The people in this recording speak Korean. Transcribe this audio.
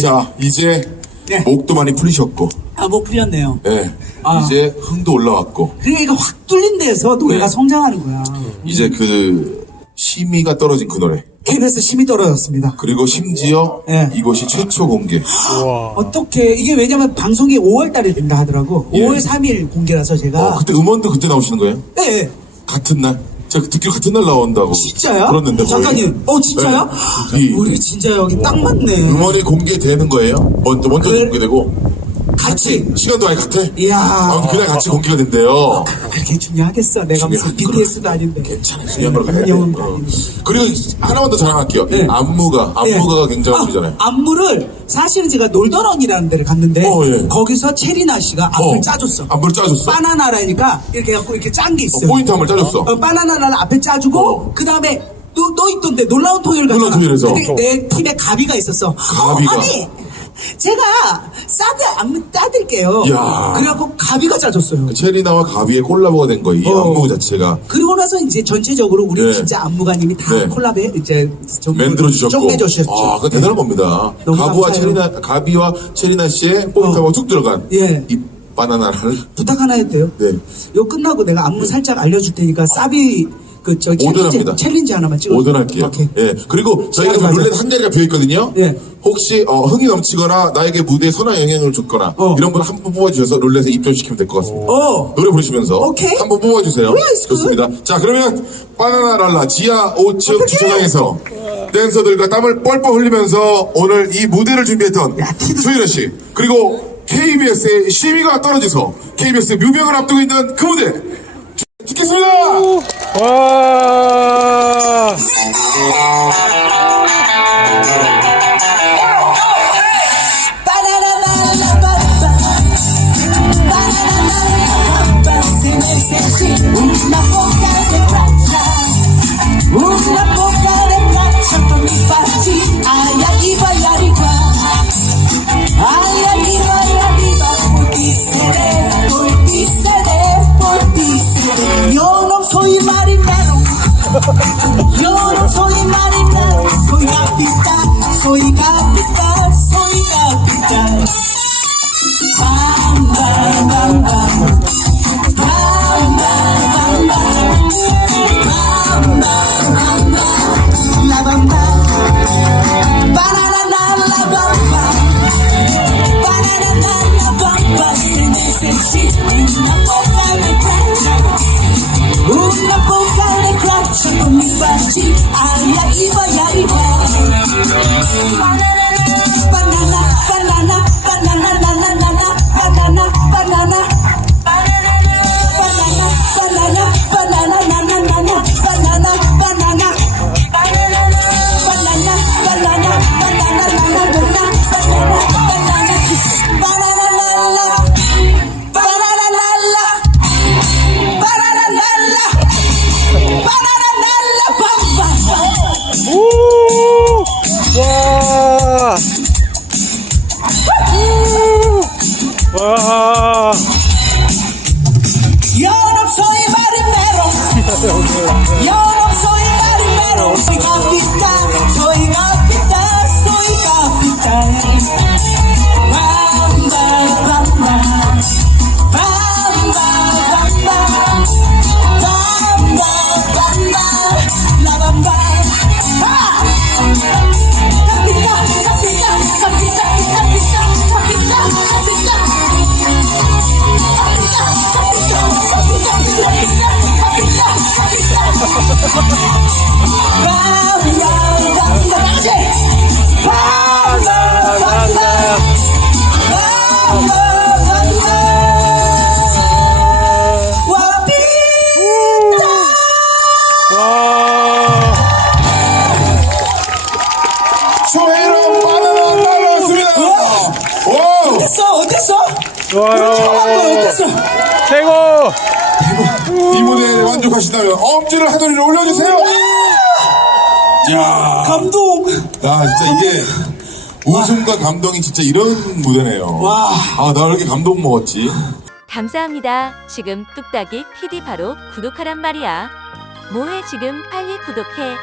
자, 이제 네. 목도 많이 풀리셨고, 목 풀렸네요. 예, 아. 이제 흥도 올라왔고, 그러니까 확 뚫린 데서 노래가 네. 성장하는 거야. 이제 그 심의가 떨어진 그 노래, KBS 심이 떨어졌습니다. 그리고 심지어 네. 이것이 최초 공개. 어떻게 이게 왜냐면 방송이 5월 달에 된다 하더라고. 예. 5월 3일 공개라서 제가 그때 음원도 그때 나오시는 거예요? 네. 같은 날? 제가 듣기로 같은 날 나온다고. 진짜야? 그랬는데. 작가님. 진짜야? 네. 이 우리 진짜 여기 딱 맞네. 음원이 공개되는 거예요? 먼저 그래? 공개되고. 같이. 시간도 많이 같아? 이야. 그날 같이 공개가 된대요. 그렇게 중요하겠어. 내가 무슨 중요한 BTS도 아닌데. 괜찮아, 중요한 걸 가야 돼. 영웅도 어. 아닌데. 그리고 하나만 더 자랑할게요. 네. 이 안무가 굉장한 분이잖아요. 안무를 사실은 제가 놀더런이라는 데를 갔는데 예. 거기서 체리나 씨가 앞을 짜줬어. 안무를 짜줬어. 바나나라니까 이렇게 해갖고 이렇게 짠 게 있어요. 포인트 한번 짜줬어. 바나나를 앞에 짜주고 그 다음에 너 있던데 놀라운 토요일 갔잖아. 놀라운 토요일에서. 근데 내 팀에 가비가 있었어. 가비가. 아니 제가 사드 안무 짜드릴게요. 이야. 그래갖고 가비가 짜줬어요. 체리나와 가비의 콜라보가 된 거예요. 이 안무 자체가. 그리고 나서 이제 전체적으로 우리 네. 진짜 안무가님이 다 네. 콜라보에 이제 좀 만들어주셨고. 쪼개주셨죠. 아, 그거 대단한 겁니다. 너무 가비와 체리나 씨의 포인트 한번 쭉 들어간. 예. 이 바나나를. 부탁 하나 해도 돼요? 네. 이거 끝나고 내가 안무 살짝 알려줄 테니까 사비 오전합니다. 챌린지 하나만 찍어. 오전할게요. 오케이. 예. 그리고 저희가 맞아, 맞아. 룰렛 한 자리가 비어있거든요. 예. 혹시 흥이 넘치거나 나에게 무대에 선한 영향을 줬거나 이런 분 한 분 뽑아주셔서 룰렛에 입점시키면 될 것 같습니다. 노래 부르시면서 오케이. 한 분 뽑아주세요. Yes, good. 좋습니다. 자, 그러면 바나나랄라 지하 5층 주차장에서 댄서들과 땀을 뻘뻘 흘리면서 오늘 이 무대를 준비했던 야, 티도- 조인호 씨 그리고 KBS의 심의가 떨어져서 KBS 뮤병을 앞두고 있는 그 무대 듣겠습니다. 와. Una boca de plancha por mi party. Ay, arriba y arriba. Ay, arriba y arriba. Por ti seré, por ti seré, por ti seré. Yo no soy marinero. Yo no soy marinero. Soy capitán, soy capitán, soy capitán. Bam, bam, bam, bam. Bam, bam, bam, bam. La bamba, banana la bamba, banana la bamba. Se necesita una boca de plancha con mi party. Ay, arriba y arriba. Banana, banana, banana, banana, banana, banana. 와. Yo no soy marinero. Yo no soy marinero. Soy capitán, soy capitán, soy capitán. Bam, bam, bam, bam. Bam, bam, bam, bam. Bam, bam, bam, bam. La bamba. Ah! Capitán, capitán, capitán, capitán, capitán, capitán. 조인호 바나나 날라왔습니다. 오! 어땠어? 좋아요. 어땠어? 최고. 이 무대에 만족하시다면 엄지를 하늘에 올려주세요. 야, 감동. 야 진짜 이게 웃음과 감동이 진짜 이런 무대네요. 와. 아, 나 이렇게 감동 먹었지. 감사합니다. 지금 뚝딱이 PD 바로 구독하란 말이야. 뭐해 지금 빨리 구독해.